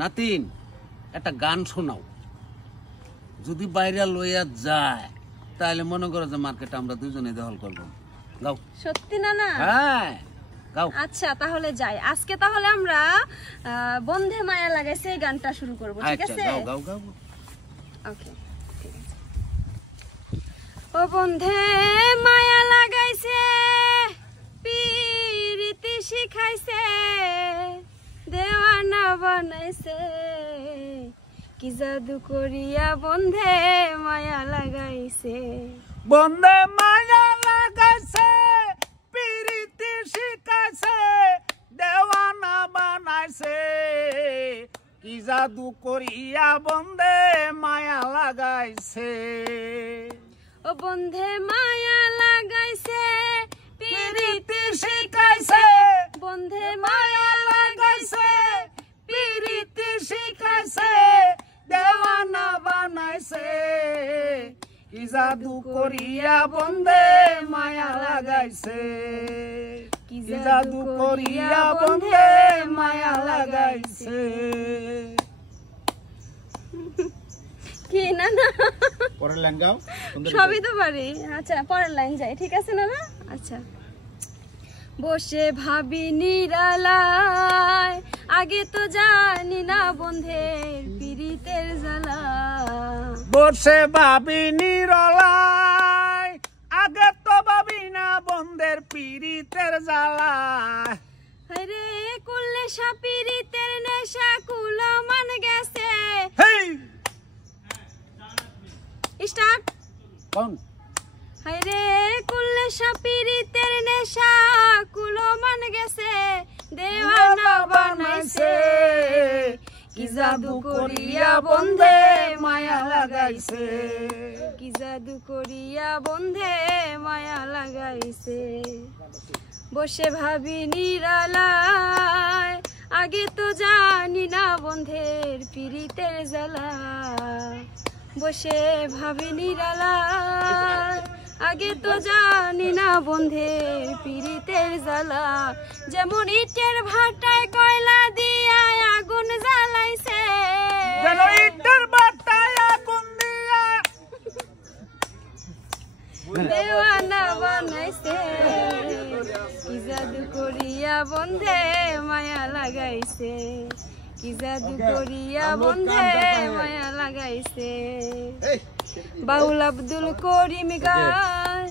নাতিন একটা গান শোনাও, যদি বাইরে লইয়া যায় তাহলে মনে করো যে মার্কেট আমরা দুজনে দখল করবো। গাও। সত্যি না? না হ্যাঁ গাও। আচ্ছা তাহলে যাই, আজকে তাহলে আমরা বন্ধে মায়া লাগাইছে এই গানটা শুরু করব, ঠিক আছে? গাও গাও গাও। ওকে ঠিক আছে। ও বন্ধে মায়া লাগাইছে, পিরিতি শিখাইছে, দেওয়ানা বানাইছে, কি জাদু করিয়া বন্ধে মায়া লাগাইছে। বন্ধে মায়া লাগাইছে, পিরিতি শিখাইছে, দেওয়ানা বানাইছে, কি জাদু করিয়া বন্ধে মায়া লাগাইছে। ও বন্ধে মায়া লাগাইছে, পিরিতি শিখাইছে, বন্ধে মায়া লাগাইছে, পিরিতি শিখাইছে, দেওয়ানা বানাইছে, কি জাদু করিয়া বন্ধে মায়া লাগাইছে, কি জাদু করিয়া বন্ধে মায়া লাগাইছে। কি না না পরের লাইন গাও। সবই তো পারি। আচ্ছা পরের লাইন যাই, ঠিক আছে না? না আচ্ছা। বসে ভাবি নিরালায়, আগে তো জানি না বন্ধের পিরিতের জ্বালা। বসে ভাবি নিরালায়, আগে তো ভাবি না বন্ধের পিরিতের জ্বালা। আরে কুল্লে সাপিরিতের নেশা কুলো মান গেছে। স্টার্ট কোন? হায়রে কুল্লে সাপিরিতের নেশা কুলো মান গেছে, দেওয়ানা বানাইছে, কি জাদু করিয়া বন্ধে মায়া লাগাইছে, কি জাদু করিয়া বন্ধে মায়া লাগাইছে। বসে ভাবি নিরালায়, আগে তো জানি না বন্ধের পিরিতের জ্বালা। বসে ভাবি নিরালায়, আগে তো জানি না বন্ধের পিরিতের জ্বালা। যেমন ইটের ভাটায় কয়লা দিয়া আগুন জ্বালাইছে, যেন ইটের ভাটায় আগুন দিয়া দেওয়ানা বানাইছে, কি জাদু করিয়া বন্ধে মায়া লাগাইছে, কি জাদু করিয়া বন্ধে মায়া লাগাইছে। বাউল আব্দুল করিম গান